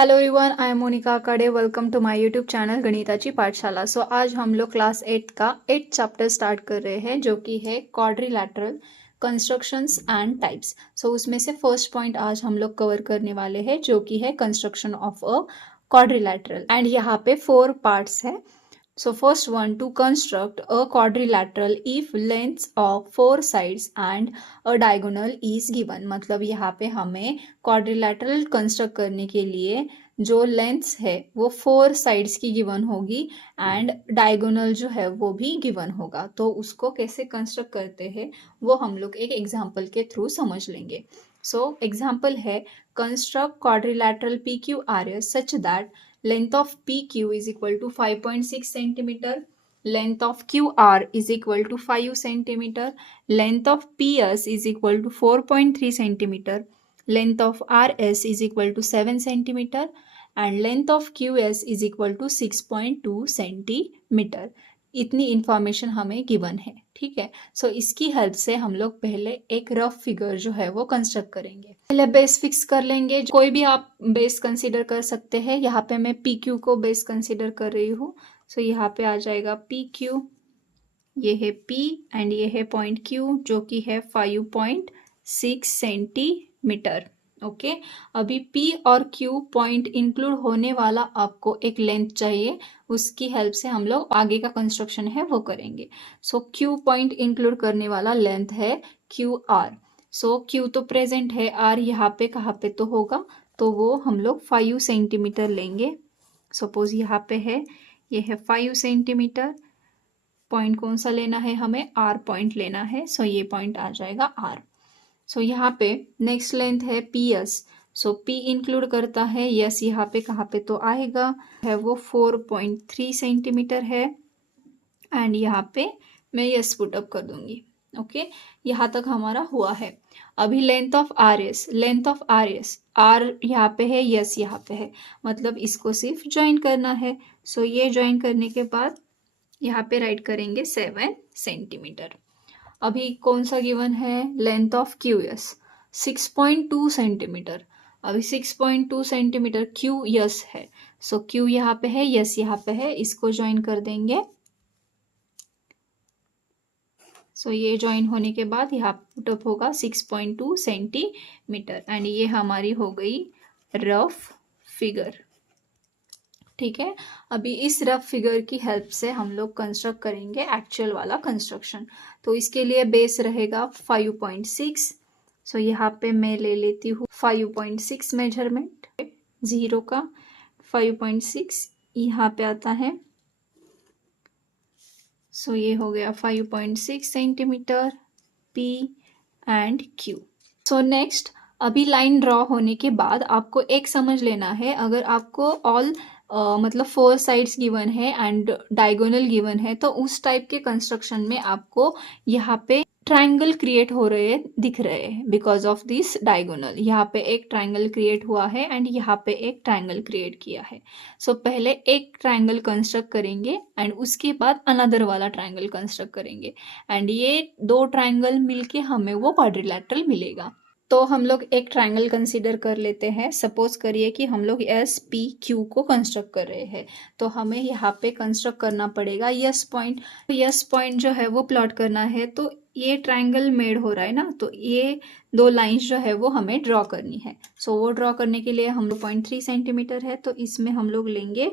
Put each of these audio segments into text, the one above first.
Hello everyone, I am Monika Kade. Welcome to my YouTube channel गणिताची पाठशाला। सो आज हम लोग क्लास 8 का 8th चैप्टर स्टार्ट कर रहे हैं, जो कि है क्वाड्रिलैटरल कंस्ट्रक्शंस एंड टाइप्स। सो उसमें से फर्स्ट पॉइंट आज हम लोग कवर करने वाले हैं, जो कि है construction of a quadrilateral. And यहाँ पे 4 पार्ट्स है। So first one, to construct a quadrilateral if lengths of 4 sides and a diagonal is given। मतलब यहाँ पे हमें quadrilateral construct करने के लिए जो लेंथ्स है वो 4 साइड्स की गिवन होगी एंड डायगोनल जो है वो भी गिवन होगा। तो उसको कैसे कंस्ट्रक्ट करते हैं वो हम लोग एक एग्जाम्पल के थ्रू समझ लेंगे। सो एग्जाम्पल है, construct quadrilateral PQRS such that length of PQ is equal to 5.6 centimeter, length of QR is equal to 5 centimeter, length of PS is equal to 4.3 centimeter, length of RS is equal to 7 centimeter and length of QS is equal to 6.2 centimeter। इतनी information हमें given है, ठीक है। सो इसकी help से हम लोग पहले एक रफ फिगर जो है वो कंस्ट्रक्ट करेंगे। पहले बेस फिक्स कर लेंगे। कोई भी आप बेस कंसीडर कर सकते हैं। यहाँ पे मैं PQ को बेस कंसीडर कर रही हूँ। सो यहाँ पे आ जाएगा PQ, ये है P एंड ये है पॉइंट Q जो कि है 5.6 सेंटीमीटर। ओके, अभी P और Q पॉइंट इंक्लूड होने वाला आपको एक लेंथ चाहिए, उसकी हेल्प से हम लोग आगे का कंस्ट्रक्शन है वो करेंगे। सो Q पॉइंट इंक्लूड करने वाला लेंथ है QR। सो Q तो प्रेजेंट है, R यहाँ पे कहाँ पे तो होगा, तो वो हम लोग 5 सेंटीमीटर लेंगे। सपोज यहाँ पे है, ये है 5 सेंटीमीटर। पॉइंट कौन सा लेना है, हमें R पॉइंट लेना है। सो ये पॉइंट आ जाएगा R। सो यहाँ पे नेक्स्ट लेंथ है PS। सो P इंक्लूड करता है यस, यहाँ पे कहाँ पे तो आएगा है वो 4.3 सेंटीमीटर है एंड यहाँ पे मैं यस पुटअप कर दूंगी। ओके, यहाँ तक हमारा हुआ है। अभी length of RS, length of RS, R यहाँ पे है, यस यहाँ पे है, मतलब इसको सिर्फ ज्वाइन करना है। सो ये ज्वाइन करने के बाद यहाँ पे राइट करेंगे 7 सेंटीमीटर। अभी कौन सा गिवन है, लेंथ ऑफ QS 6.2 सेंटीमीटर। अभी 6.2 सेंटीमीटर QS है। सो Q यहाँ पे है, यस यहाँ पे है, इसको ज्वाइन कर देंगे। सो ये ज्वाइन होने के बाद यहाँ पुटअप होगा 6.2 सेंटीमीटर एंड ये हमारी हो गई रफ फिगर, ठीक है। अभी इस रफ फिगर की हेल्प से हम लोग कंस्ट्रक्ट करेंगे एक्चुअल वाला कंस्ट्रक्शन। तो इसके लिए बेस रहेगा 5.6। सो यहाँ पे मैं ले लेती हूँ 5.6 मेजरमेंट, 0 का 5.6 यहाँ पे आता है। सो ये हो गया 5.6 centimetre P and Q। So next, अभी लाइन ड्रॉ होने के बाद आपको एक समझ लेना है, अगर आपको ऑल मतलब 4 साइड्स गिवन है एंड डायगोनल गिवन है, तो उस टाइप के कंस्ट्रक्शन में आपको यहाँ पे ट्रायंगल क्रिएट हो रहे दिख रहे हैं बिकॉज ऑफ दिस डायगोनल। यहाँ पे एक ट्रायंगल क्रिएट हुआ है एंड यहाँ पे एक ट्रायंगल क्रिएट किया है। सो पहले एक ट्रायंगल कंस्ट्रक्ट करेंगे एंड उसके बाद अनदर वाला ट्रायंगल कंस्ट्रक्ट करेंगे एंड ये 2 ट्रायंगल मिलके हमें वो क्वाड्रिलैटरल मिलेगा। तो हम लोग एक ट्रायंगल कंसीडर कर लेते हैं। सपोज करिए कि हम लोग SPQ को कंस्ट्रक्ट कर रहे हैं, तो हमें यहाँ पे कंस्ट्रक्ट करना पड़ेगा यस पॉइंट। यस पॉइंट जो है वो प्लॉट करना है, तो ये ट्रायंगल मेड हो रहा है ना, तो ये 2 लाइंस जो है वो हमें ड्रॉ करनी है। सो वो ड्रॉ करने के लिए हम लोग 0.3 सेंटीमीटर है, तो इसमें हम लोग लेंगे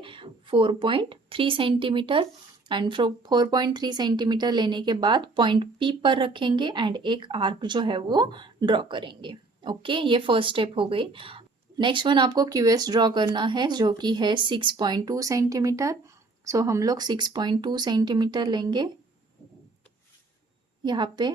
4.3 सेंटीमीटर एंड 4.3 सेंटीमीटर लेने के बाद पॉइंट P पर रखेंगे एंड एक आर्क जो है वो ड्रॉ करेंगे। ओके, ये फर्स्ट स्टेप हो गई। नेक्स्ट वन आपको QS ड्रॉ करना है, जो कि है 6.2 सेंटीमीटर। सो हम लोग 6.2 सेंटीमीटर लेंगे। यहाँ पे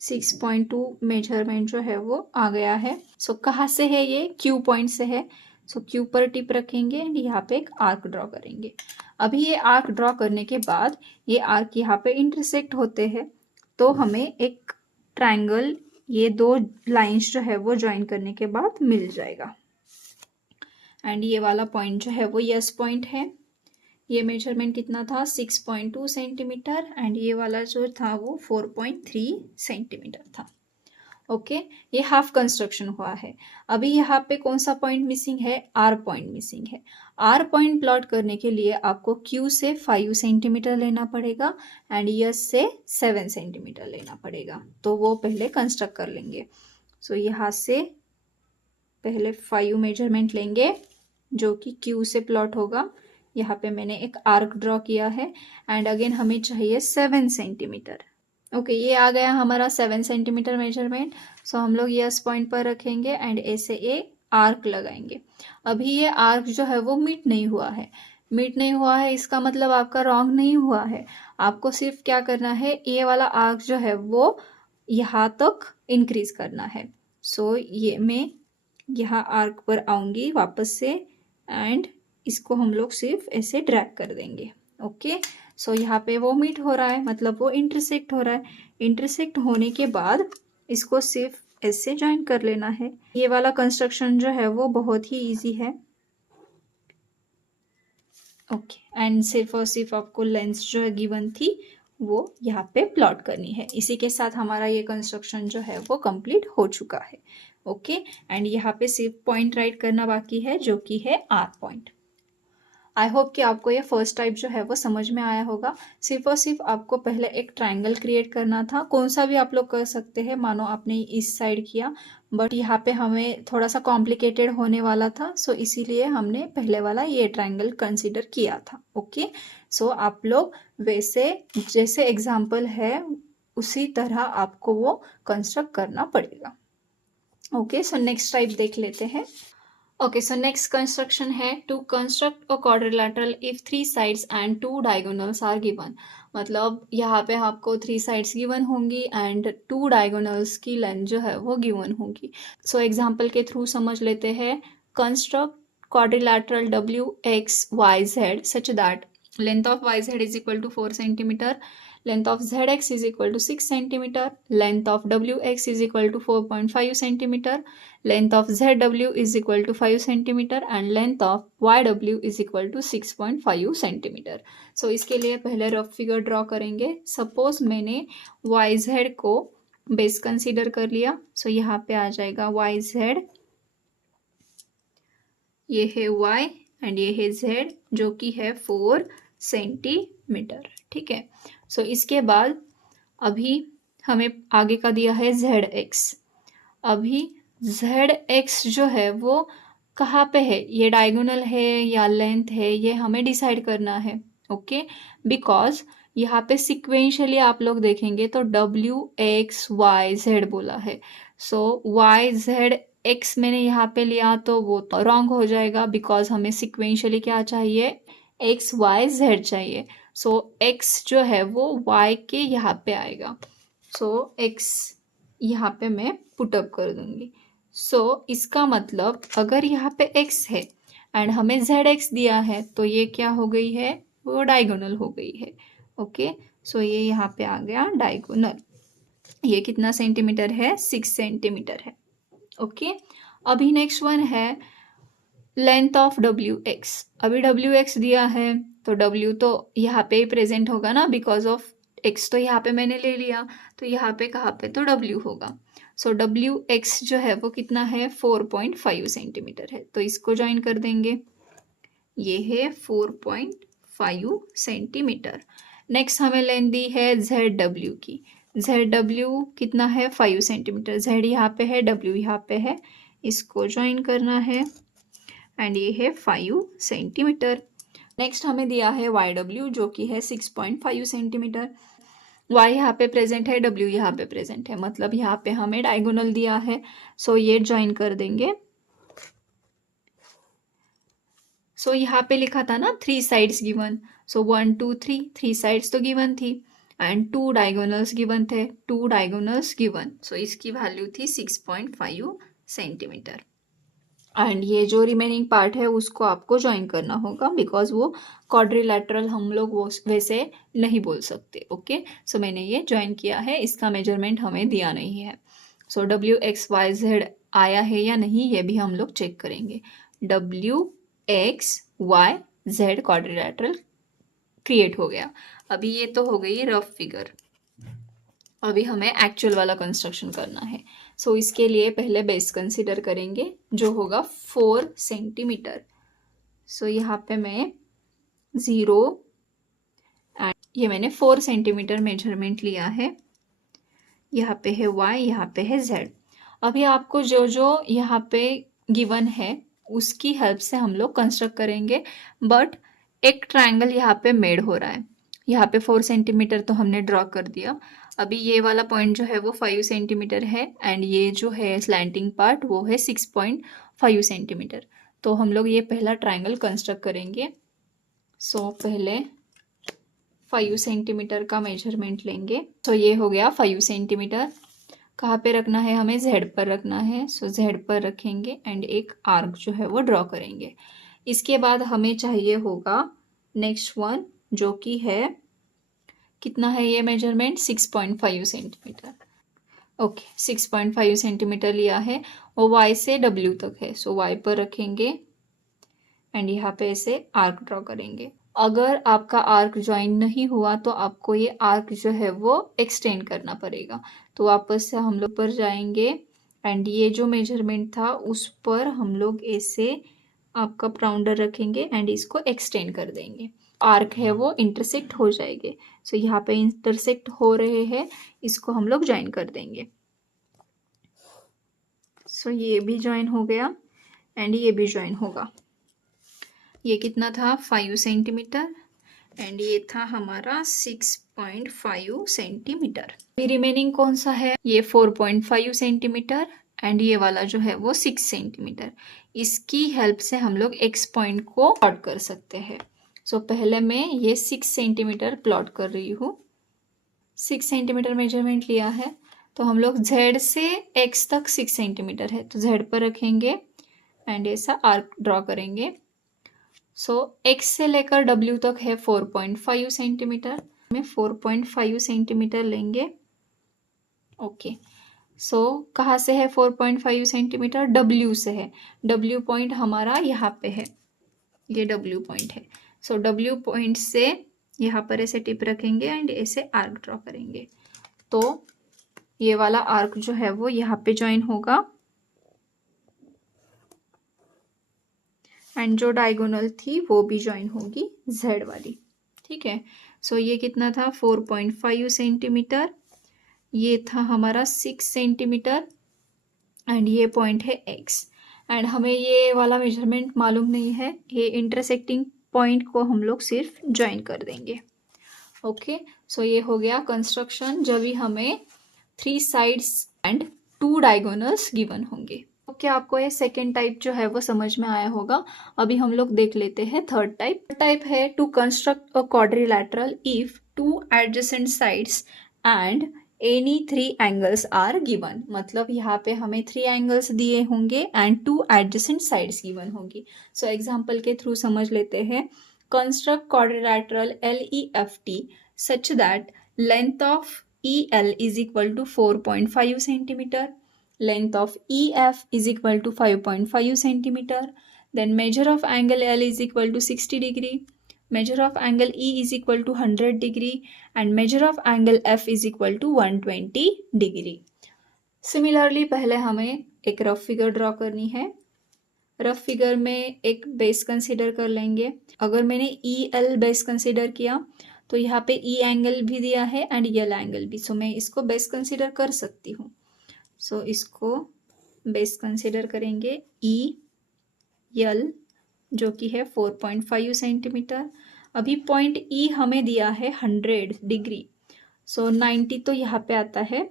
6.2 मेजरमेंट जो है वो आ गया है। सो कहाँ से है, ये Q पॉइंट से है। सो Q पर टिप रखेंगे एंड यहाँ पे एक आर्क ड्रॉ करेंगे। अभी ये आर्क ड्रॉ करने के बाद ये आर्क यहाँ पे इंटरसेक्ट होते हैं, तो हमें एक ट्रायंगल ये 2 लाइंस जो है वो ज्वाइन करने के बाद मिल जाएगा एंड ये वाला पॉइंट जो है वो यस पॉइंट है। ये मेजरमेंट कितना था, 6.2 सेंटीमीटर एंड ये वाला जो था वो 4.3 सेंटीमीटर था। ओके, ये हाफ कंस्ट्रक्शन हुआ है। अभी यहाँ पे कौन सा पॉइंट मिसिंग है? आर पॉइंट मिसिंग है। आर पॉइंट प्लॉट करने के लिए आपको क्यू से 5 सेंटीमीटर लेना पड़ेगा एंड यस से 7 सेंटीमीटर लेना पड़ेगा। तो वो पहले कंस्ट्रक्ट कर लेंगे। सो यहाँ से पहले 5 मेजरमेंट लेंगे जो कि क्यू से प्लॉट होगा। यहाँ पे मैंने एक आर्क ड्रॉ किया है एंड अगेन हमें चाहिए 7 सेंटीमीटर। ओके, ये आ गया हमारा 7 सेंटीमीटर मेजरमेंट। सो हम लोग यस पॉइंट पर रखेंगे एंड ऐसे ए आर्क लगाएंगे। अभी ये आर्क जो है वो मीट नहीं हुआ है। मीट नहीं हुआ है इसका मतलब आपका रॉन्ग नहीं हुआ है। आपको सिर्फ क्या करना है, ये वाला आर्क जो है वो यहाँ तक इंक्रीज करना है। सो ये मैं यहाँ आर्क पर आऊँगी वापस से एंड इसको हम लोग सिर्फ ऐसे ड्रैग कर देंगे। ओके, सो यहाँ पे वो मीट हो रहा है, मतलब वो इंटरसेक्ट हो रहा है। इंटरसेक्ट होने के बाद इसको सिर्फ ऐसे ज्वाइन कर लेना है। ये वाला कंस्ट्रक्शन जो है वो बहुत ही इजी है। ओके, एंड सिर्फ और सिर्फ आपको लेंस जो है गिवन थी वो यहाँ पे प्लॉट करनी है। इसी के साथ हमारा ये कंस्ट्रक्शन जो है वो कंप्लीट हो चुका है। ओके, एंड यहाँ पे सिर्फ पॉइंट राइट करना बाकी है जो कि है आर पॉइंट। आई होप कि आपको ये फर्स्ट टाइप जो है वो समझ में आया होगा। सिर्फ और सिर्फ आपको पहले एक ट्रायंगल क्रिएट करना था। कौन सा भी आप लोग कर सकते हैं, मानो आपने इस साइड किया, बट यहाँ पे हमें थोड़ा सा कॉम्प्लिकेटेड होने वाला था। सो इसीलिए हमने पहले वाला ये ट्रायंगल कंसिडर किया था। ओके, सो आप लोग वैसे जैसे एग्जाम्पल है उसी तरह आपको वो कंस्ट्रक्ट करना पड़ेगा। ओके, सो नेक्स्ट टाइप देख लेते हैं। Okay, so next construction है to construct a quadrilateral if 3 sides and 2 diagonals are given। मतलब यहाँ पे आपको 3 sides given होंगी and 2 diagonals की लेंथ जो है वो given होंगी। So एग्जाम्पल के थ्रू समझ लेते हैं। construct quadrilateral WXYZ such that length of YZ is equal to 4 centimeter, length of ZX is equal to 6 centimeter, length of WX is equal to 4.5 centimeter, length of ZW is equal to 5 centimeter and length of YW is equal to 6.5 centimeter। So इसके लिए पहले rough figure draw करेंगे। Suppose मैंने YZ को base consider कर लिया। सो यहाँ पे आ जाएगा YZ, ये है Y एंड ये है Z जो कि है 4 सेंटीमीटर। ठीक है, सो इसके बाद अभी हमें आगे का दिया है ZX। अभी ZX जो है वो कहाँ पे है, ये डायगोनल है या लेंथ है, ये हमें डिसाइड करना है। ओके, बिकॉज यहाँ पे सिक्वेंशियली आप लोग देखेंगे तो WXYZ बोला है। सो YZX मैंने यहाँ पे लिया तो वो तो रॉन्ग हो जाएगा, बिकॉज हमें सिक्वेंशियली क्या चाहिए, XYZ चाहिए। सो X जो है वो Y के यहाँ पे आएगा। सो X यहाँ पे मैं पुटअप कर दूंगी। सो इसका मतलब अगर यहाँ पे x है एंड हमें ZX दिया है तो ये क्या हो गई है, वो डायगोनल हो गई है। ओके, सो ये यहाँ पे आ गया डायगोनल। ये कितना सेंटीमीटर है, 6 सेंटीमीटर है। ओके, अभी नेक्स्ट वन है लेंथ ऑफ WX। अभी WX दिया है तो W तो यहाँ पे प्रेजेंट होगा ना, बिकॉज ऑफ X तो यहाँ पे मैंने ले लिया, तो यहाँ पे कहाँ पे तो W होगा। सो WX जो है वो कितना है, 4.5 सेंटीमीटर है। तो इसको ज्वाइन कर देंगे, ये है 4.5 सेंटीमीटर। नेक्स्ट हमें लेंथ दी है ZW की। ZW कितना है, 5 सेंटीमीटर। Z यहाँ पे है, W यहाँ पे है, इसको ज्वाइन करना है एंड ये है 5 सेंटीमीटर। नेक्स्ट हमें दिया है YW जो कि है 6.5 सेंटीमीटर। Y यहाँ पे प्रेजेंट है, W यहाँ पे प्रेजेंट है, मतलब यहाँ पे हमें डायगोनल दिया है। सो ये ज्वाइन कर देंगे। सो यहाँ पे लिखा था ना 3 साइड्स गिवन। सो 1 2 3, 3 साइड्स तो गिवन थी एंड 2 डायगोनल्स गिवन थे, 2 डायगोनल्स गिवन। सो इसकी वैल्यू थी 6.5 सेंटीमीटर एंड ये जो रिमेनिंग पार्ट है उसको आपको ज्वाइन करना होगा, बिकॉज वो क्वाड्रिलैटरल हम लोग वो वैसे नहीं बोल सकते। ओके, सो मैंने ये ज्वाइन किया है, इसका मेजरमेंट हमें दिया नहीं है। सो WXYZ आया है या नहीं ये भी हम लोग चेक करेंगे। WXYZ क्वाड्रिलैटरल क्रिएट हो गया। अभी ये तो हो गई रफ फिगर, अभी हमें एक्चुअल वाला कंस्ट्रक्शन करना है। सो इसके लिए पहले बेस कंसीडर करेंगे जो होगा 4 सेंटीमीटर। सो यहाँ पे मैं 0 एंड ये मैंने 4 सेंटीमीटर मेजरमेंट लिया है। यहाँ पे है y, यहाँ पे है z। अभी आपको जो जो यहाँ पे गिवन है उसकी हेल्प से हम लोग कंस्ट्रक्ट करेंगे, बट एक ट्रायंगल यहाँ पे मेड हो रहा है। यहाँ पे 4 सेंटीमीटर तो हमने ड्रॉ कर दिया। अभी ये वाला पॉइंट जो है वो 5 सेंटीमीटर है एंड ये जो है स्लैंटिंग पार्ट वो है 6.5 सेंटीमीटर। तो हम लोग ये पहला ट्रायंगल कंस्ट्रक्ट करेंगे। सो पहले 5 सेंटीमीटर का मेजरमेंट लेंगे। तो ये हो गया 5 सेंटीमीटर। कहाँ पे रखना है, हमें जेड पर रखना है। सो जेड पर रखेंगे एंड एक आर्क जो है वो ड्रॉ करेंगे। इसके बाद हमें चाहिए होगा नेक्स्ट वन, जो कि है कितना है ये मेजरमेंट, 6.5 सेंटीमीटर। ओके, 6.5 सेंटीमीटर लिया है वो y से w तक है। सो y पर रखेंगे एंड यहाँ पे ऐसे आर्क ड्रॉ करेंगे। अगर आपका आर्क ज्वाइन नहीं हुआ तो आपको ये आर्क जो है वो एक्सटेंड करना पड़ेगा। तो वापस से हम लोग पर जाएंगे एंड ये जो मेजरमेंट था उस पर हम लोग ऐसे आपका राउंडर रखेंगे एंड इसको एक्सटेंड कर देंगे। आर्क है वो इंटरसेक्ट हो जाएंगे। सो यहाँ पे इंटरसेक्ट हो रहे हैं, इसको हम लोग ज्वाइन कर देंगे। सो ये भी ज्वाइन हो गया एंड ये भी ज्वाइन होगा। ये कितना था, 5 सेंटीमीटर एंड ये था हमारा 6.5 सेंटीमीटर। रिमेनिंग कौन सा है, ये 4.5 सेंटीमीटर एंड ये वाला जो है वो 6 सेंटीमीटर। इसकी हेल्प से हम लोग एक्स पॉइंट को प्लॉट कर सकते हैं। सो पहले मैं ये 6 सेंटीमीटर प्लॉट कर रही हूँ। 6 सेंटीमीटर मेजरमेंट लिया है तो हम लोग z से x तक 6 सेंटीमीटर है तो z पर रखेंगे एंड ऐसा आर्क ड्रॉ करेंगे। सो x से लेकर w तक है 4.5 सेंटीमीटर, में 4.5 सेंटीमीटर लेंगे। ओके, सो कहाँ से है 4.5 सेंटीमीटर, w से है। w पॉइंट हमारा यहाँ पे है, ये w पॉइंट है। सो w पॉइंट से यहाँ पर ऐसे टिप रखेंगे एंड ऐसे आर्क ड्रॉ करेंगे। तो ये वाला आर्क जो है वो यहाँ पे ज्वाइन होगा एंड जो डायगोनल थी वो भी ज्वाइन होगी z वाली। ठीक है, सो ये कितना था 4.5 सेंटीमीटर, ये था हमारा 6 सेंटीमीटर एंड ये पॉइंट है x। एंड हमें ये वाला मेजरमेंट मालूम नहीं है, ये इंटरसेक्टिंग पॉइंट को हम लोग सिर्फ ज्वाइन कर देंगे। ओके, सो ये हो गया कंस्ट्रक्शन जब भी हमें 3 साइड्स एंड 2 डायगोनल्स गिवन होंगे। क्या आपको ये सेकेंड टाइप जो है वो समझ में आया होगा। अभी हम लोग देख लेते हैं थर्ड टाइप है to construct a quadrilateral if 2 adjacent sides and any 3 angles are given. मतलब यहाँ पे हमें 3 एंगल्स दिए होंगे एंड 2 एडजेसेंट साइड्स गिवन होंगी। सो एग्जाम्पल के थ्रू समझ लेते हैं। Construct quadrilateral LEFT such that length of EL is equal to 4.5 centimeter, length of EF is equal to 5.5 centimeter, then measure of angle L is equal to 60 degree, measure of angle E is equal to 100 degree and measure of angle F is equal to 120 degree. Similarly पहले हमें एक rough figure draw करनी है। Rough figure में एक base consider कर लेंगे। अगर मैंने EL बेस कंसीडर किया तो यहाँ पे E एंगल भी दिया है एंड L एंगल भी, सो मैं इसको बेस कंसीडर कर सकती हूँ। सो इसको बेस कंसीडर करेंगे EL जो कि है 4.5 सेंटीमीटर। अभी पॉइंट E हमें दिया है 100 डिग्री, सो 90 तो यहाँ पे आता है,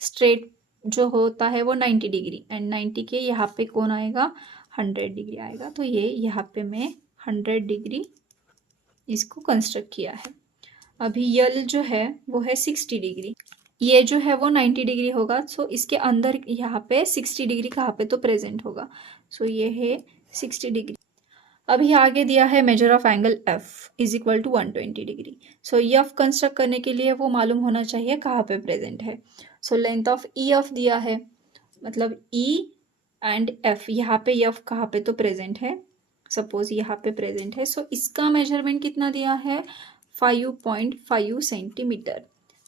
स्ट्रेट जो होता है वो 90 डिग्री एंड 90 के यहाँ पे कौन आएगा, 100 डिग्री आएगा। तो ये यहाँ पे मैं 100 डिग्री इसको कंस्ट्रक्ट किया है। अभी यल जो है वो है 60 डिग्री, ये जो है वो 90 डिग्री होगा। सो इसके अंदर यहाँ पे 60 डिग्री कहाँ पे तो प्रेजेंट होगा। सो ये है 60 डिग्री। अभी आगे दिया है measure of angle F is equal to 120 degree. So F construct करने के लिए वो मालूम होना चाहिए कहाँ पे प्रेजेंट है। सो लेंथ ऑफ EF दिया है, मतलब E एंड F, यहाँ पे F कहाँ पे तो प्रेजेंट है, सपोज यहाँ पे प्रेजेंट है। सो इसका मेजरमेंट कितना दिया है, 5.5 centimetre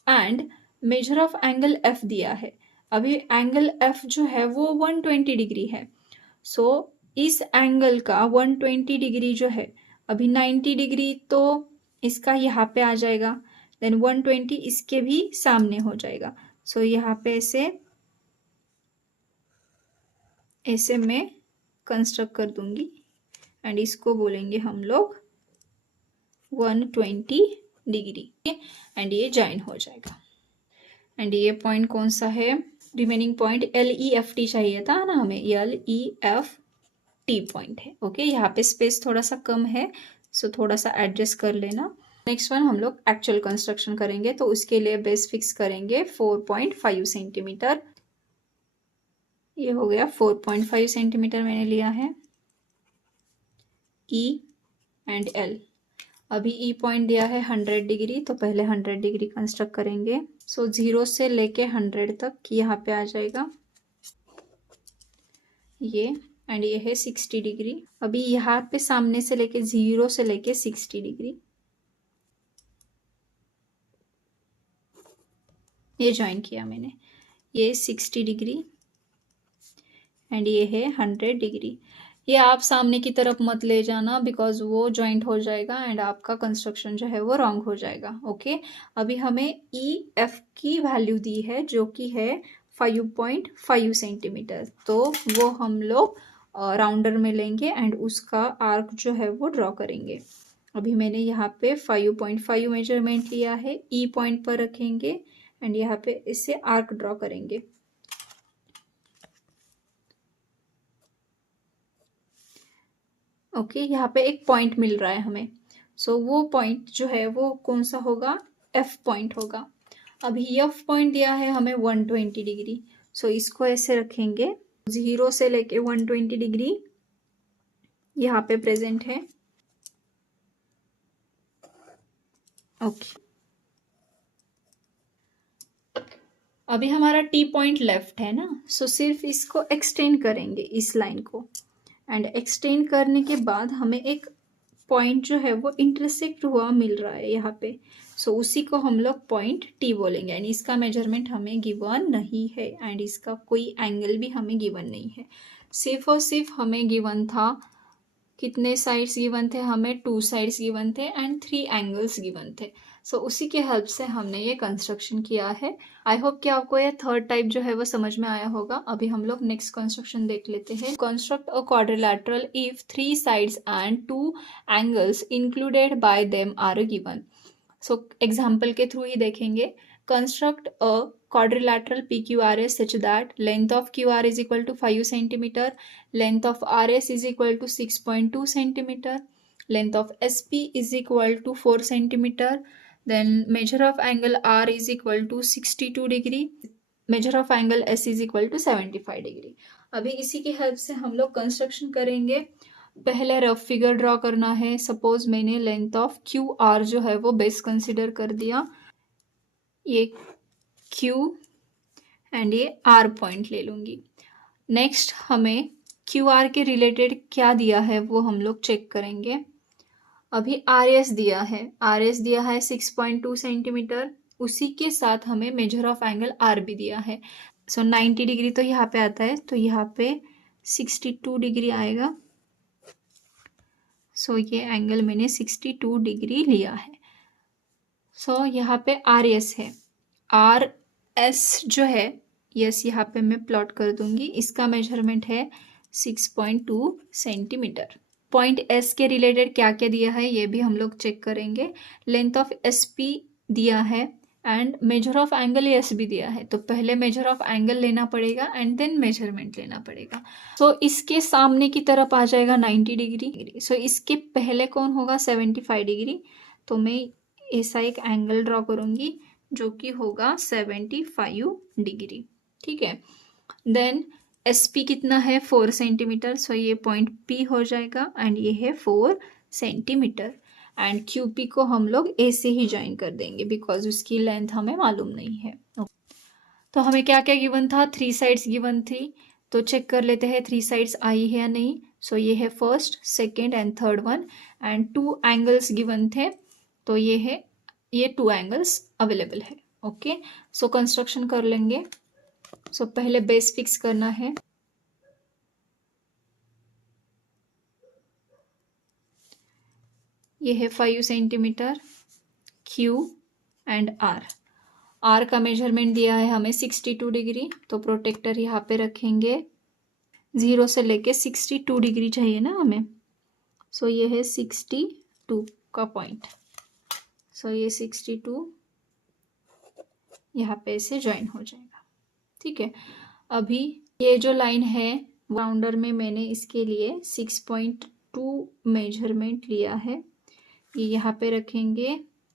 and major of angle F दिया है। अभी एंगल एफ जो है वो 120 डिग्री है। सो इस एंगल का 120 डिग्री जो है, अभी 90 डिग्री तो इसका यहाँ पे आ जाएगा, देन 120 इसके भी सामने हो जाएगा। सो यहाँ पे ऐसे मैं कंस्ट्रक्ट कर दूंगी एंड इसको बोलेंगे हम लोग 120 डिग्री एंड ये ज्वाइन हो जाएगा। एंड ये पॉइंट कौन सा है, रिमेनिंग पॉइंट LEFT चाहिए था ना हमें, LEFT पॉइंट है। ओके, यहाँ पे स्पेस थोड़ा सा कम है, सो थोड़ा सा एडजस्ट कर लेना। नेक्स्ट वन हम लोग एक्चुअल कंस्ट्रक्शन करेंगे, तो उसके लिए बेस फिक्स करेंगे 4.5 सेंटीमीटर। ये हो गया 4.5 सेंटीमीटर मैंने लिया है। E एंड L, अभी E पॉइंट दिया है 100 डिग्री, तो पहले 100 डिग्री कंस्ट्रक्ट करेंगे। सो 0 से लेके 100 तक यहाँ पे आ जाएगा ये, एंड ये है 60 डिग्री। अभी यहाँ पे सामने से लेके 0 से लेके 60 डिग्री ये ज्वाइन किया मैंने, ये 60 डिग्री एंड ये है 100 डिग्री। ये आप सामने की तरफ मत ले जाना, बिकॉज वो ज्वाइंट हो जाएगा एंड आपका कंस्ट्रक्शन जो है वो रॉन्ग हो जाएगा। ओके, अभी हमें EF की वैल्यू दी है जो कि है 5.5 सेंटीमीटर, तो वो हम लोग राउंडर में लेंगे एंड उसका आर्क जो है वो ड्रॉ करेंगे। अभी मैंने यहाँ पे 5.5 मेजरमेंट लिया है, E पॉइंट पर रखेंगे एंड यहाँ पे इससे आर्क ड्रॉ करेंगे। ओके, यहाँ पे एक पॉइंट मिल रहा है हमें, सो वो पॉइंट जो है वो कौन सा होगा, F पॉइंट होगा। अभी F पॉइंट दिया है हमें 120 डिग्री, सो इसको ऐसे रखेंगे, 0 से लेके 120 डिग्री यहाँ पे प्रेजेंट है। ओके, अभी हमारा T पॉइंट लेफ्ट है ना, सो सिर्फ इसको एक्सटेंड करेंगे इस लाइन को, एंड एक्सटेंड करने के बाद हमें एक पॉइंट जो है वो इंटरसेक्ट हुआ मिल रहा है यहाँ पे, सो उसी को हम लोग पॉइंट T बोलेंगे। एंड इसका मेजरमेंट हमें गिवन नहीं है एंड इसका कोई एंगल भी हमें गिवन नहीं है, सिर्फ और सिर्फ हमें गिवन था, कितने साइड्स गिवन थे हमें, 2 साइड्स गिवन थे एंड 3 एंगल्स गिवन थे। सो उसी के हेल्प से हमने ये कंस्ट्रक्शन किया है। आई होप कि आपको ये थर्ड टाइप जो है वो समझ में आया होगा। अभी हम लोग नेक्स्ट कंस्ट्रक्शन देख लेते हैं। Construct a quadrilateral if 3 sides and 2 angles included by them are given. So example के थ्रू ही देखेंगे। Construct a quadrilateral PQRS such that length of QR is equal to 5 centimeter, length of RS is equal to 6.2 centimeter, length of SP is equal to 4 centimeter, then measure of angle R is equal to 62 degree, measure of angle S is equal to 75 degree। अभी इसी की help से हम लोग construction करेंगे। पहले rough figure draw करना है। सपोज मैंने लेंथ ऑफ QR जो है वो बेस कंसिडर कर दिया, ये Q एंड ये R पॉइंट ले लूँगी। नेक्स्ट हमें QR के रिलेटेड क्या दिया है वो हम लोग चेक करेंगे। अभी RS दिया है, RS दिया है 6.2 सेंटीमीटर, उसी के साथ हमें मेजर ऑफ एंगल R भी दिया है। सो 90 डिग्री तो यहाँ पे आता है, तो यहाँ पे 62 डिग्री आएगा। सो ये एंगल मैंने 62 डिग्री लिया है। सो यहाँ पे RS है, RS जो है यस यहाँ पे मैं प्लॉट कर दूंगी, इसका मेजरमेंट है 6.2 सेंटीमीटर। पॉइंट S के रिलेटेड क्या क्या दिया है ये भी हम लोग चेक करेंगे। लेंथ ऑफ SP दिया है and major of angle S भी दिया है, तो पहले मेजर ऑफ एंगल लेना पड़ेगा एंड देन मेजरमेंट लेना पड़ेगा। सो इसके सामने की तरफ आ जाएगा 90 डिग्री, सो इसके पहले कौन होगा 75 डिग्री, तो मैं ऐसा एक एंगल ड्रॉ करूंगी जो कि होगा 75 डिग्री। ठीक है, देन SP कितना है 4 सेंटीमीटर, सो ये पॉइंट P हो जाएगा एंड ये है 4 सेंटीमीटर। एंड QP को हम लोग ऐसे ही ज्वाइन कर देंगे बिकॉज उसकी लेंथ हमें मालूम नहीं है। तो हमें क्या क्या गिवन था, 3 साइड्स गिवन थी, तो चेक कर लेते हैं 3 साइड्स आई है या नहीं। सो ये है first, second and third one, and 2 angles given थे, तो ये है, ये 2 एंगल्स अवेलेबल है। ओके, सो कंस्ट्रक्शन कर लेंगे। सो पहले बेस फिक्स करना है। ये है 5 सेंटीमीटर क्यू एंड आर का मेजरमेंट दिया है हमें 62 डिग्री, तो प्रोटेक्टर यहाँ पे रखेंगे। 0 से लेके 62 डिग्री चाहिए ना हमें। सो ये है 62 का पॉइंट। सो ये 62 यहाँ पे से ज्वाइन हो जाएगा। ठीक है, अभी ये जो लाइन है राउंडर में मैंने इसके लिए 6.2 मेजरमेंट लिया है। ये यहाँ पे रखेंगे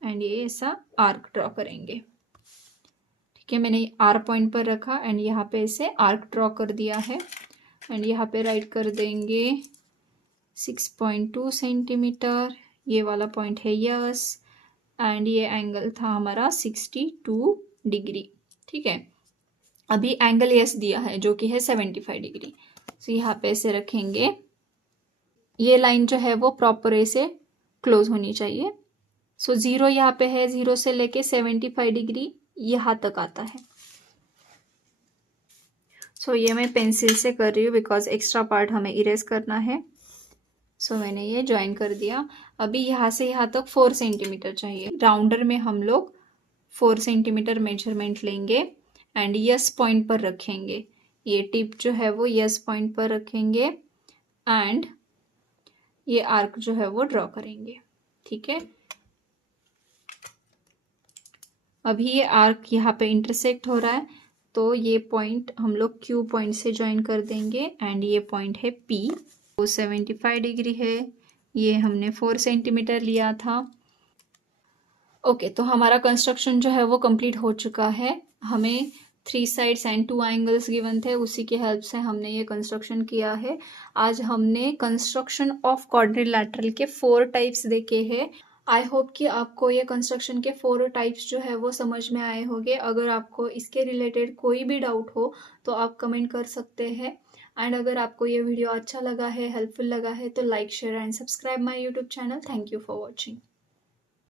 एंड ये ऐसा आर्क ड्रॉ करेंगे। ठीक है, मैंने आर पॉइंट पर रखा एंड यहाँ पे ऐसे आर्क ड्रॉ कर दिया है एंड यहाँ पे राइट कर देंगे 6.2 सेंटीमीटर। ये वाला पॉइंट है यस एंड ये एंगल था हमारा 62 डिग्री। ठीक है, अभी एंगल यस दिया है जो कि है 75 डिग्री। तो यहाँ पे ऐसे रखेंगे। ये लाइन जो है वो प्रॉपर ऐसे क्लोज होनी चाहिए। सो 0 यहाँ पे है, 0 से लेके 75 डिग्री यहाँ तक आता है। सो ये मैं पेंसिल से कर रही हूँ बिकॉज एक्स्ट्रा पार्ट हमें इरेज करना है। सो मैंने ये ज्वाइन कर दिया। अभी यहाँ से यहाँ तक 4 सेंटीमीटर चाहिए। राउंडर में हम लोग 4 सेंटीमीटर मेजरमेंट लेंगे एंड यस पॉइंट पर रखेंगे। ये टिप जो है वो यस पॉइंट पर रखेंगे एंड ये आर्क जो है वो ड्रॉ करेंगे। ठीक है, अभी ये आर्क यहाँ पे इंटरसेक्ट हो रहा है, तो ये पॉइंट हम लोग क्यू पॉइंट से ज्वाइन कर देंगे एंड ये पॉइंट है पी। वो 75 डिग्री है। ये हमने 4 सेंटीमीटर लिया था। ओके, तो हमारा कंस्ट्रक्शन जो है वो कंप्लीट हो चुका है। हमें 3 साइड्स एंड 2 एंगल्स गिवन थे, उसी की हेल्प से हमने ये कंस्ट्रक्शन किया है। आज हमने कंस्ट्रक्शन ऑफ क्वाड्रिलैटरल के 4 टाइप्स देखे हैं। आई होप कि आपको ये कंस्ट्रक्शन के 4 टाइप्स जो है वो समझ में आए होंगे। अगर आपको इसके रिलेटेड कोई भी डाउट हो तो आप कमेंट कर सकते हैं। एंड अगर आपको ये वीडियो अच्छा लगा है, हेल्पफुल लगा है, तो like, share and subscribe my YouTube channel. Thank you for watching.